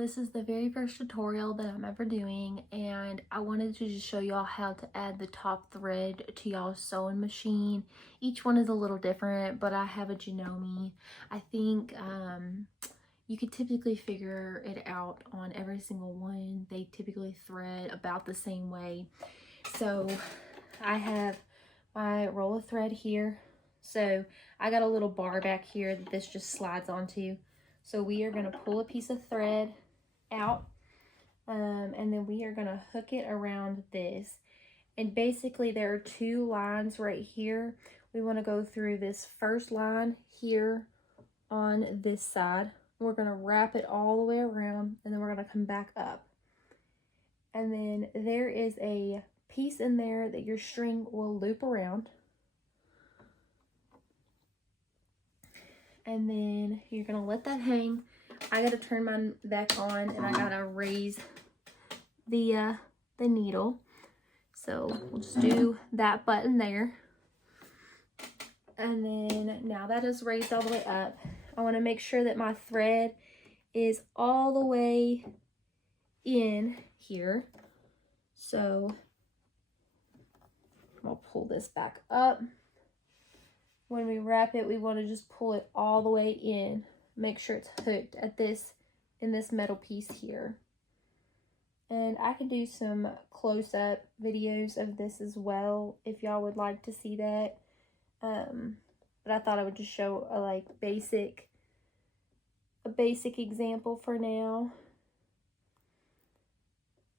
This is the very first tutorial that I'm ever doing, and I wanted to just show y'all how to add the top thread to y'all's sewing machine. Each one is a little different, but I have a Janome. I think you could typically figure it out on every single one. They typically thread about the same way. So I have my roll of thread here. So I got a little bar back here that this just slides onto. So we are going to pull a piece of thread out, and then we are going to hook it around this. And basically there are two lines right here. We want to go through this first line here on this side. We're going to wrap it all the way around, and then we're going to come back up. And then there is a piece in there that your string will loop around. And then you're going to let that hang. I got to turn mine back on, and I got to raise the needle. So we'll just do that button there. And then now that is raised all the way up, I want to make sure that my thread is all the way in here. So I'll pull this back up. When we wrap it, we want to just pull it all the way in. Make sure it's hooked at this, in this metal piece here. And I can do some close-up videos of this as well if y'all would like to see that. But I thought I would just show a basic example for now.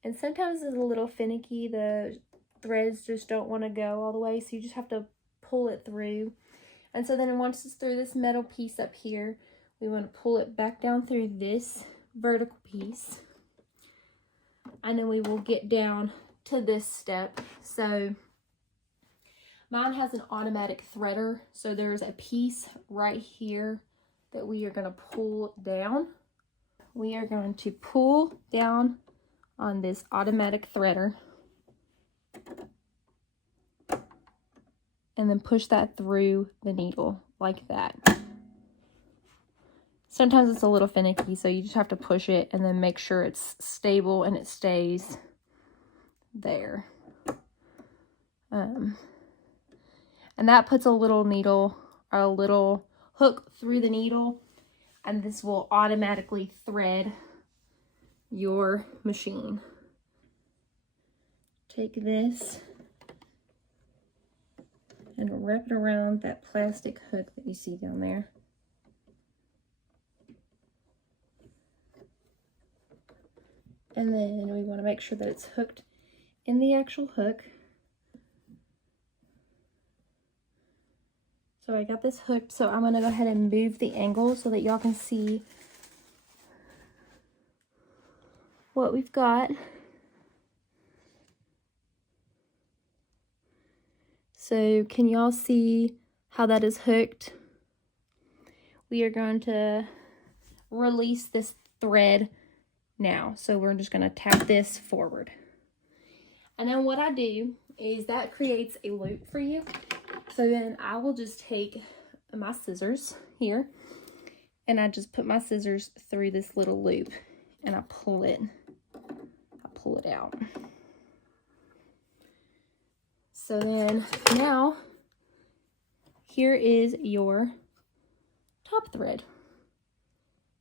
And sometimes it's a little finicky. The threads just don't want to go all the way, so you just have to pull it through. And so then once it's through this metal piece up here, we want to pull it back down through this vertical piece. And then we will get down to this step. So mine has an automatic threader. So there's a piece right here that we are going to pull down. We are going to pull down on this automatic threader. And then push that through the needle like that. Sometimes it's a little finicky, so you just have to push it and then make sure it's stable and it stays there. And that puts a little needle or a little hook through the needle, and this will automatically thread your machine. Take this and wrap it around that plastic hook that you see down there. And then we want to make sure that it's hooked in the actual hook. So I got this hooked, so I'm going to go ahead and move the angle so that y'all can see what we've got. So can y'all see how that is hooked? We are going to release this thread now. So we're just going to tap this forward. And then what I do is that creates a loop for you. So then I will just take my scissors here, and I just put my scissors through this little loop, and I pull it out. So then now here is your top thread.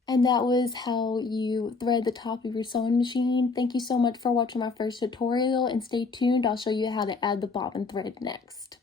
And that was how you thread the top of your sewing machine. Thank you so much for watching my first tutorial, and stay tuned. I'll show you how to add the bobbin thread next.